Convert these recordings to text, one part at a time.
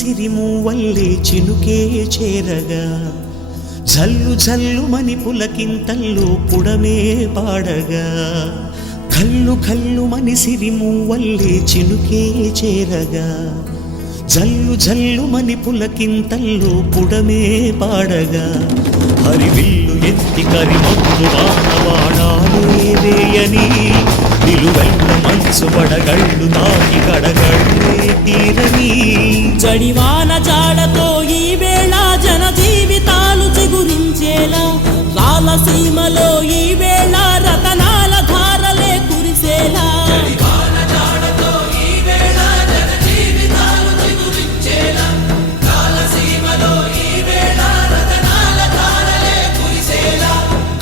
సిరిమూవల్లే చినుకే చేరగా జల్లు జల్లుమని పులకింతల్లో పుడమే పాడగా కల్లు కల్లుమని సిరిమూవల్లే చినుకే చేరగా జల్లు జల్లుమని పులకింతల్లో పుడమే పాడగా హరివిల్లు ఎత్తి కరిమొద్దు వానవాడాలే వేయని నిలువెల్ల మనసు పడగళ్ళు తాకి కడగళ్ళే తీరని జడివాన జాడతో ఈ వేళ జన జీవితాలు చిగురించేలా రాలసీమలో ఈ వేళ రతనాల ధారలే కురిసేలా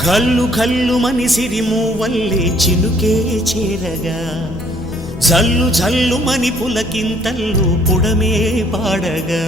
కల్లు కల్లుమని సిరిమూవల్లే చినుకే చేరగా జల్లు జల్లుమని పులకింతల్లో పుడమే పాడగా